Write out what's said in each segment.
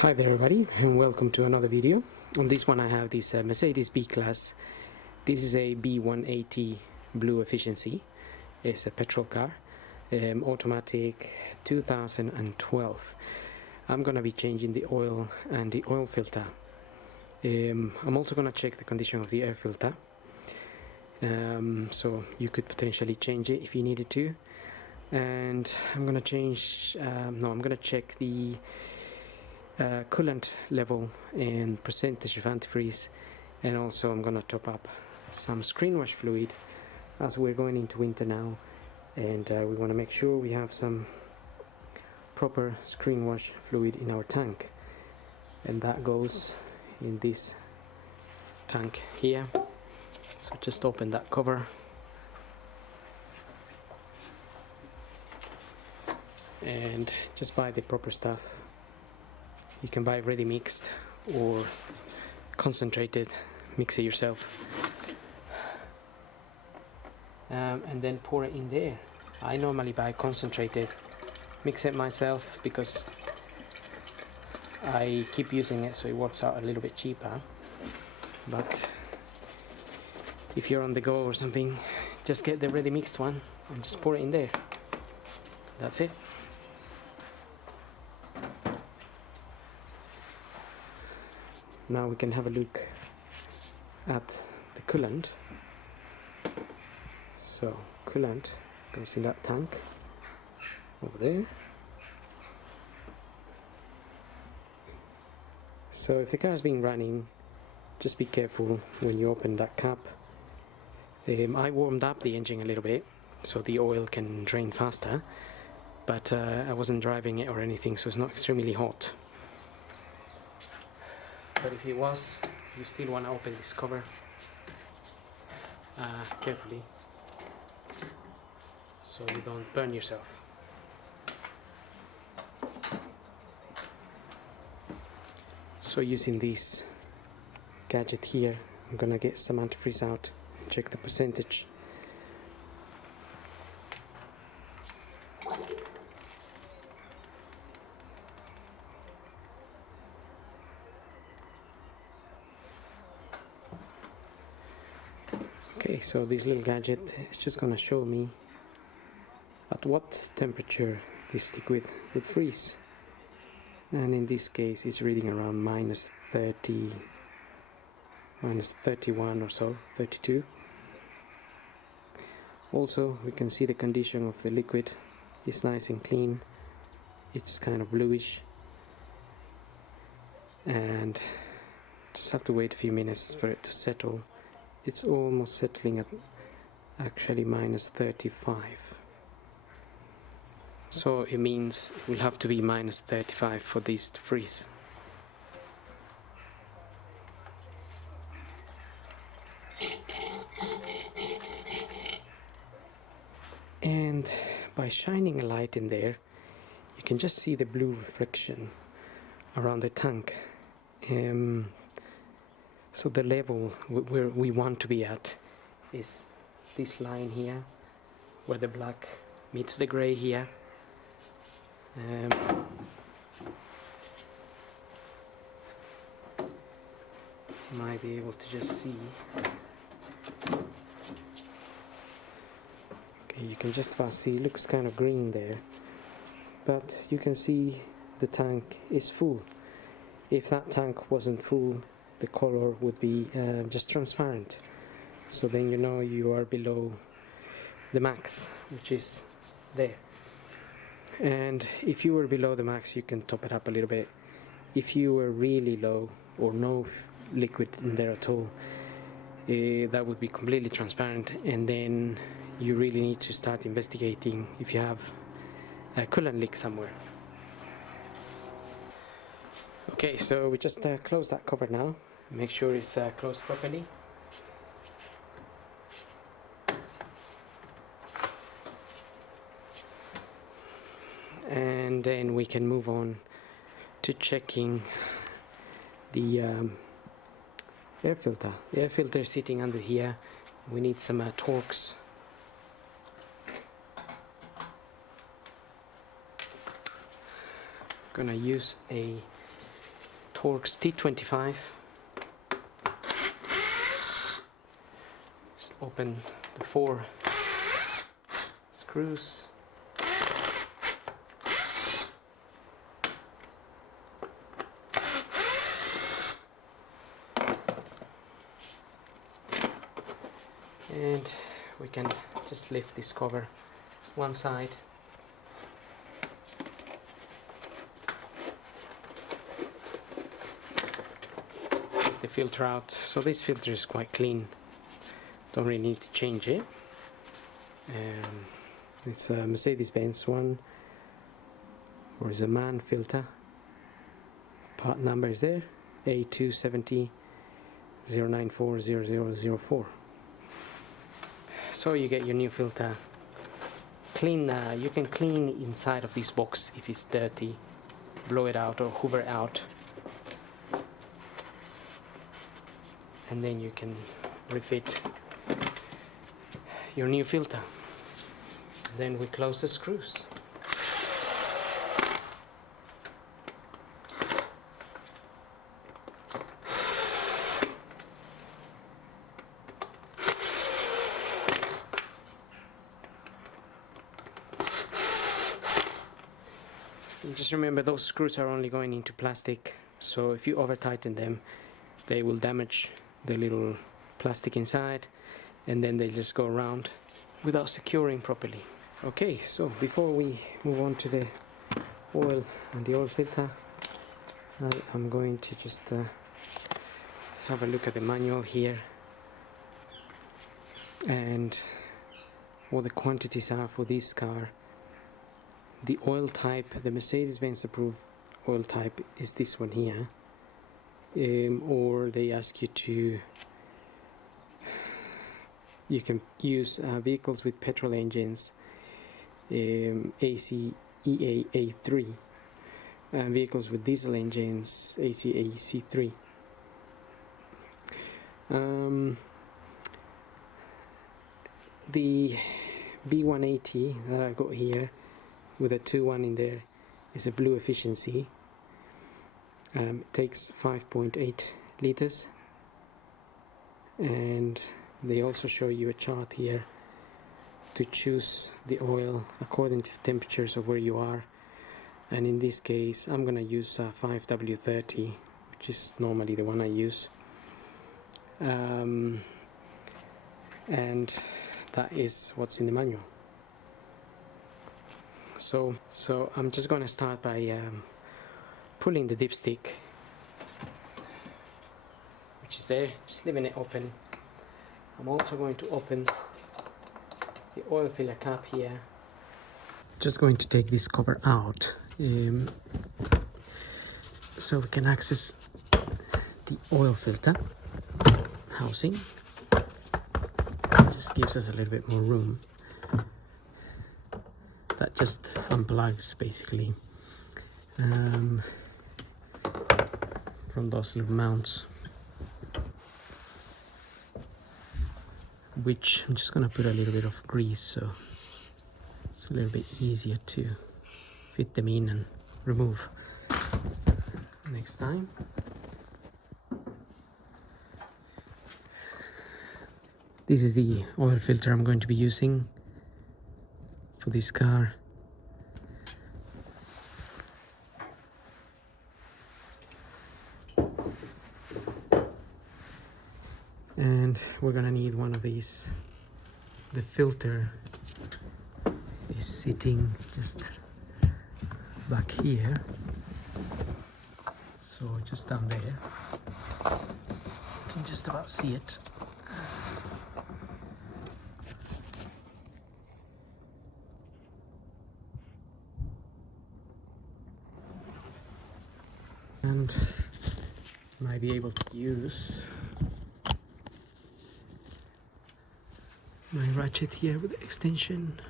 Hi there everybody, and welcome to another video. On this one I have this Mercedes B-Class. This is a B180 Blue Efficiency. It's a petrol car, automatic 2012. I'm gonna be changing the oil and the oil filter. I'm also gonna check the condition of the air filter, so you could potentially change it if you needed to. And I'm gonna check the coolant level and percentage of antifreeze, and also I'm gonna top up some Screenwash fluid as we're going into winter now, and we want to make sure we have some proper Screenwash fluid in our tank, and that goes in this tank here. So just open that cover and just buy the proper stuff. You can buy ready mixed or concentrated, mix it yourself, and then pour it in there. I normally buy concentrated, mix it myself because I keep using it, so it works out a little bit cheaper. But if you're on the go or something, just get the ready mixed one and just pour it in there. That's it. Now we can have a look at the coolant. So coolant goes in that tank over there. So if the car has been running, just be careful when you open that cap. I warmed up the engine a little bit so the oil can drain faster, but I wasn't driving it or anything, so it's not extremely hot. But if it was, you still want to open this cover carefully so you don't burn yourself. So using this gadget here, I'm gonna get some antifreeze out and check the percentage. Okay, so this little gadget is just gonna show me at what temperature this liquid would freeze, and in this case it's reading around minus 30, minus 31 or so, 32. Also we can see the condition of the liquid is nice and clean. It's kind of bluish, and just have to wait a few minutes for it to settle. It's almost settling at actually minus 35. So it means it will have to be minus 35 for this to freeze. And by shining a light in there, you can just see the blue reflection around the tank. So the level where we want to be at is this line here, where the black meets the grey here. Might be able to just see. Okay, you can just about see, it looks kind of green there, but you can see the tank is full. If that tank wasn't full, the color would be just transparent, so then you know you are below the max, which is there. And if you were below the max, you can top it up a little bit. If you were really low or no liquid in there at all, that would be completely transparent, and then you really need to start investigating if you have a coolant leak somewhere. Okay, so we just close that cover now. Make sure it's closed properly. And then we can move on to checking the air filter. The air filter is sitting under here. We need some Torx. Gonna use a Torx T25. Just open the 4 screws. And we can just lift this cover one side. Take the filter out. So this filter is quite clean. Don't really need to change it. It's a Mercedes-Benz one, or is a MAN filter. Part number is there, A270 0940004. So you get your new filter. Clean. You can clean inside of this box if it's dirty. Blow it out or hoover out, and then you can refit your new filter. Then we close the screws. And just remember, those screws are only going into plastic, so if you over tighten them, they will damage the little plastic inside, and then they just go around without securing properly. Okay, so before we move on to the oil and the oil filter, I'm going to just have a look at the manual here and what the quantities are for this car. The oil type, the Mercedes-Benz approved oil type is this one here, or they ask you to, you can use vehicles with petrol engines, ACEA A3, vehicles with diesel engines, ACEA C3. The B180 that I got here with a 2.1 in there is a blue efficiency. It takes 5.8 liters, and they also show you a chart here to choose the oil according to the temperatures of where you are, and in this case I'm gonna use 5W30, which is normally the one I use, and that is what's in the manual. So I'm just going to start by pulling the dipstick, which is there, just leaving it open. I'm also going to open the oil filler cap here. Just going to take this cover out so we can access the oil filter housing. This gives us a little bit more room. That just unplugs basically from those little mounts, which I'm just going to put a little bit of grease so it's a little bit easier to fit them in and remove next time. This is the oil filter I'm going to be using for this car. And we're gonna need one of these. The filter is sitting just back here, so just down there. You can just about see it. And might be able to use my ratchet here with the extension.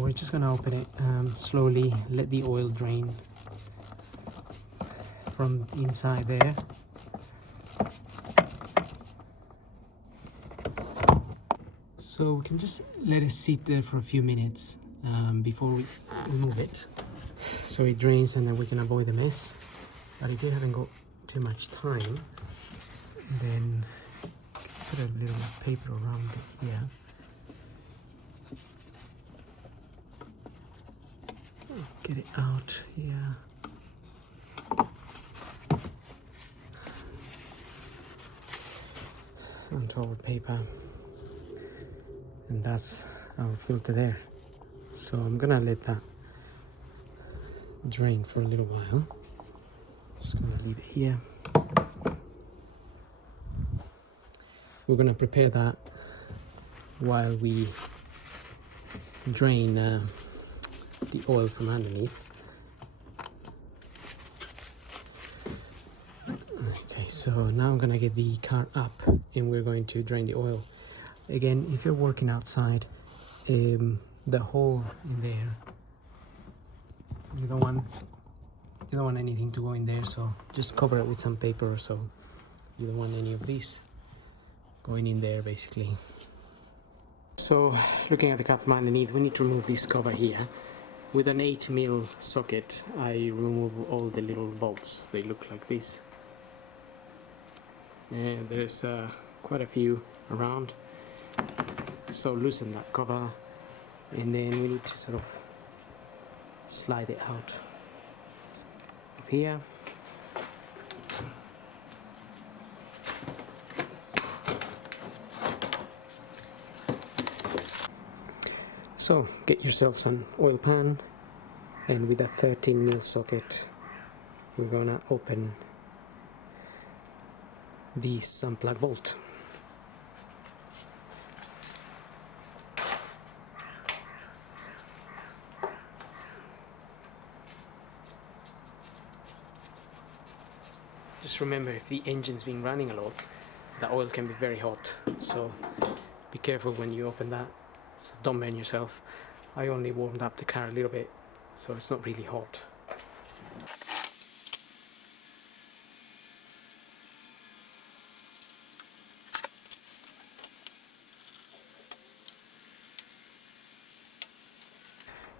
we're just gonna open it slowly, let the oil drain from inside there. So we can just let it sit there for a few minutes before we remove it, so it drains and then we can avoid the mess. But if you haven't got too much time, then put a little paper around it here. Get it out here. Onto our paper. And that's our filter there. So I'm gonna let that drain for a little while. Just gonna leave it here. We're gonna prepare that while we drain the oil from underneath. Okay, so now I'm gonna get the car up and we're going to drain the oil. Again, if you're working outside, the hole in there, you don't want anything to go in there, so just cover it with some paper or so. You don't want any of these going in there, basically. So, looking at the cap from underneath, we need to remove this cover here. With an 8mm socket, I remove all the little bolts. They look like this. And there's quite a few around. So loosen that cover, and then we need to sort of slide it out of here. So get yourself an oil pan, and with a 13mm socket we're gonna open the sump plug bolt. Just remember, if the engine's been running a lot, the oil can be very hot, so be careful when you open that, so don't burn yourself. I only warmed up the car a little bit, so it's not really hot.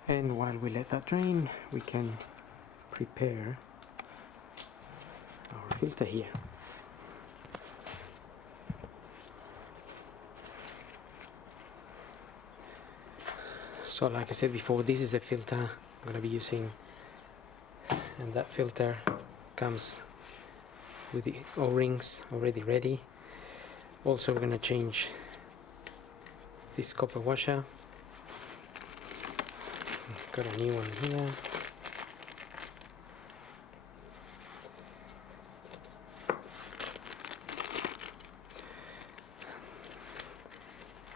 And while we let that drain, we can prepare our filter here. So like I said before, this is the filter I'm going to be using, and that filter comes with the O-rings already ready. Also, we're going to change this copper washer. Got a new one here.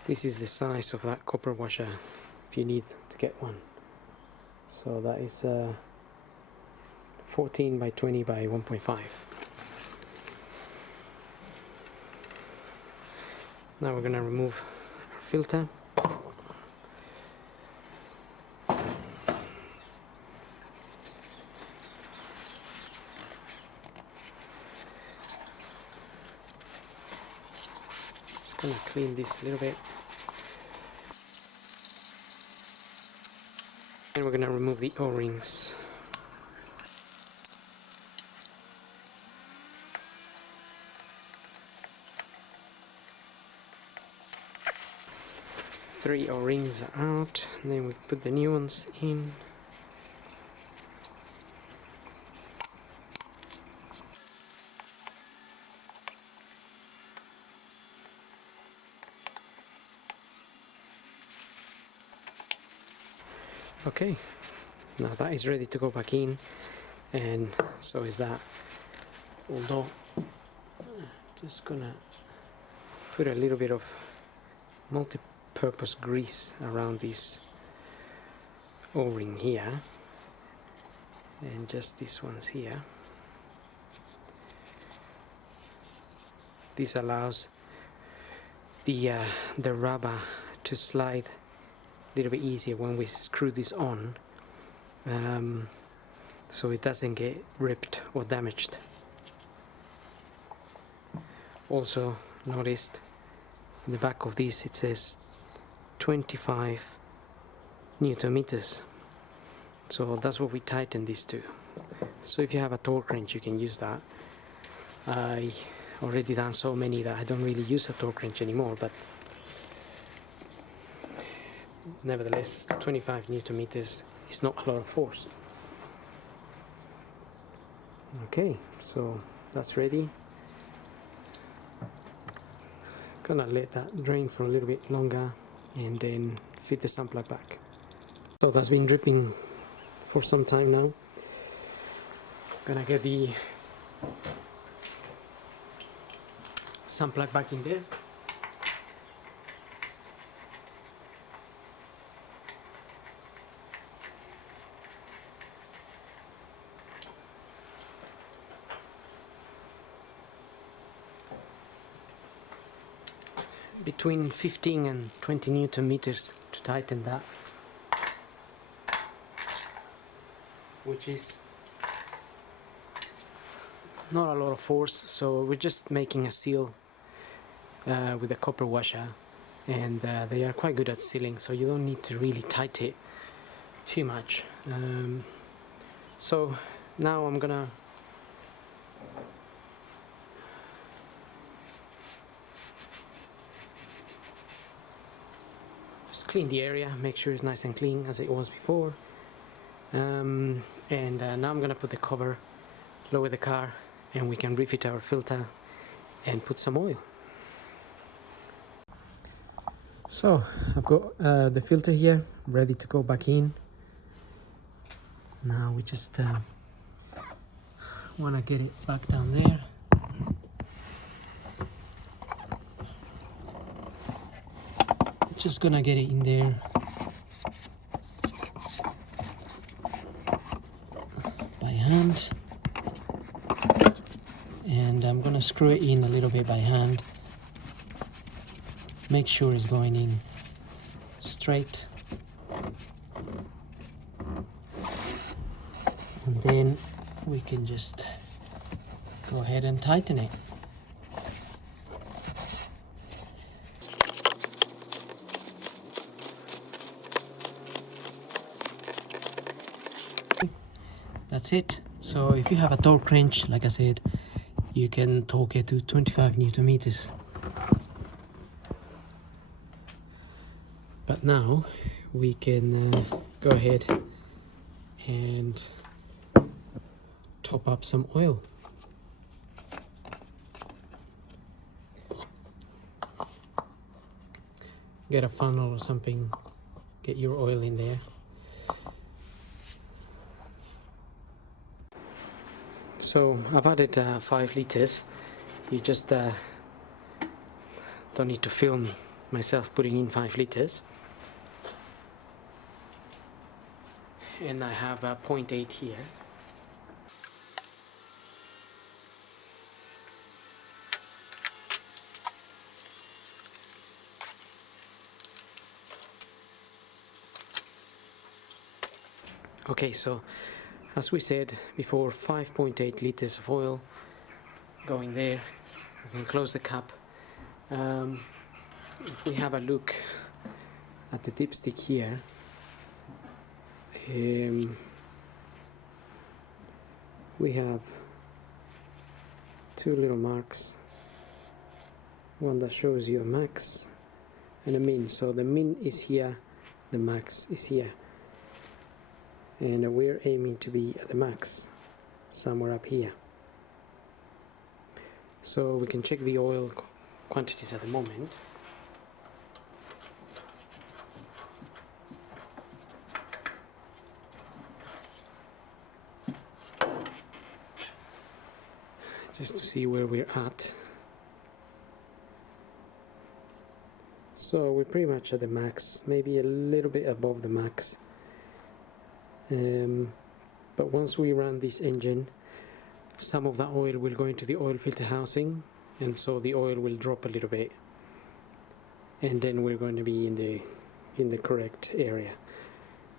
This is the size of that copper washer if you need to get one. So that is 14 by 20 by 1.5. Now we're going to remove our filter. Just going to clean this a little bit. And we're going to remove the O-rings. Three O-rings are out, and then we put the new ones in. Okay, now that is ready to go back in, and so is that. Although, just gonna put a little bit of multi-purpose grease around this O-ring here, and just these ones here. This allows the rubber to slide little bit easier when we screw this on, so it doesn't get ripped or damaged. Also noticed in the back of this it says 25 Newton meters, so that's what we tighten this to. So if you have a torque wrench, you can use that. I already done so many that I don't really use a torque wrench anymore, but nevertheless 25 Newton meters is not a lot of force. Okay, so that's ready. Gonna let that drain for a little bit longer and then fit the sump plug back. So that's been dripping for some time now. Gonna get the sump plug back in there. Between 15 and 20 Newton meters to tighten that, which is not a lot of force, so we're just making a seal with a copper washer, and they are quite good at sealing, so you don't need to really tighten it too much. So now I'm gonna just clean the area, make sure it's nice and clean as it was before, and now I'm gonna put the cover, lower the car, and we can refit our filter and put some oil. So I've got the filter here ready to go back in. Now we just want to get it back down there. Just gonna get it in there by hand, and I'm gonna screw it in a little bit by hand. Make sure it's going in straight, and then we can just go ahead and tighten it. That's it. So if you have a torque wrench, like I said, you can torque it to 25 Newton meters. But now we can go ahead and top up some oil. Get a funnel or something, get your oil in there. So I've added 5 liters. You just don't need to film myself putting in 5 liters. And I have 0.8 here. Okay, so as we said before, 5.8 liters of oil going there. We can close the cap. If we have a look at the dipstick here, we have 2 little marks, one that shows you a max and a min. So the min is here, the max is here, and we're aiming to be at the max somewhere up here. So we can check the oil quantities at the moment. Just to see where we're at. So we're pretty much at the max, maybe a little bit above the max. But once we run this engine, some of the oil will go into the oil filter housing, and so the oil will drop a little bit, and then we're going to be in the in the correct area.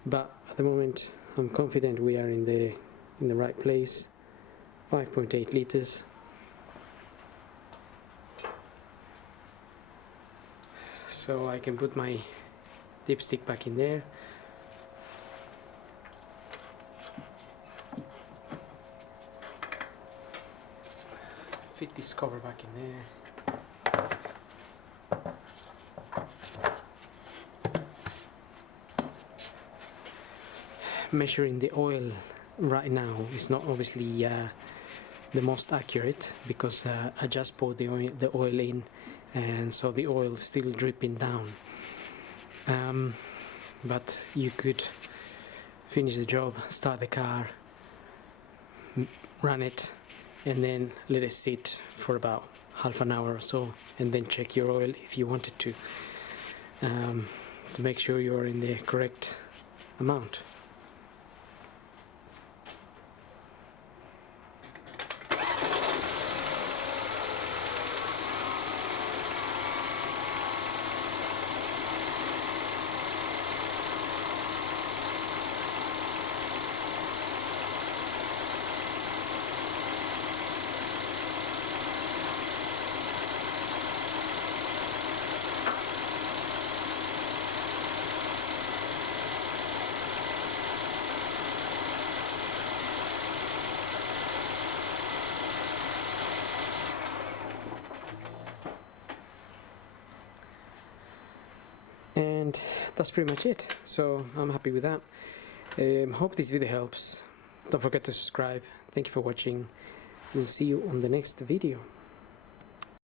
But at the moment I'm confident we are in the right place. 5.8 liters. So I can put my dipstick back in there. Fit this cover back in there. Measuring the oil right now is not obviously the most accurate, because I just poured the oil in, and so the oil is still dripping down. But you could finish the job, start the car, run it, and then let it sit for about half an hour or so, and then check your oil if you wanted to make sure you're in the correct amount. And that's pretty much it. So I'm happy with that. Hope this video helps. Don't forget to subscribe. Thank you for watching. We'll see you on the next video.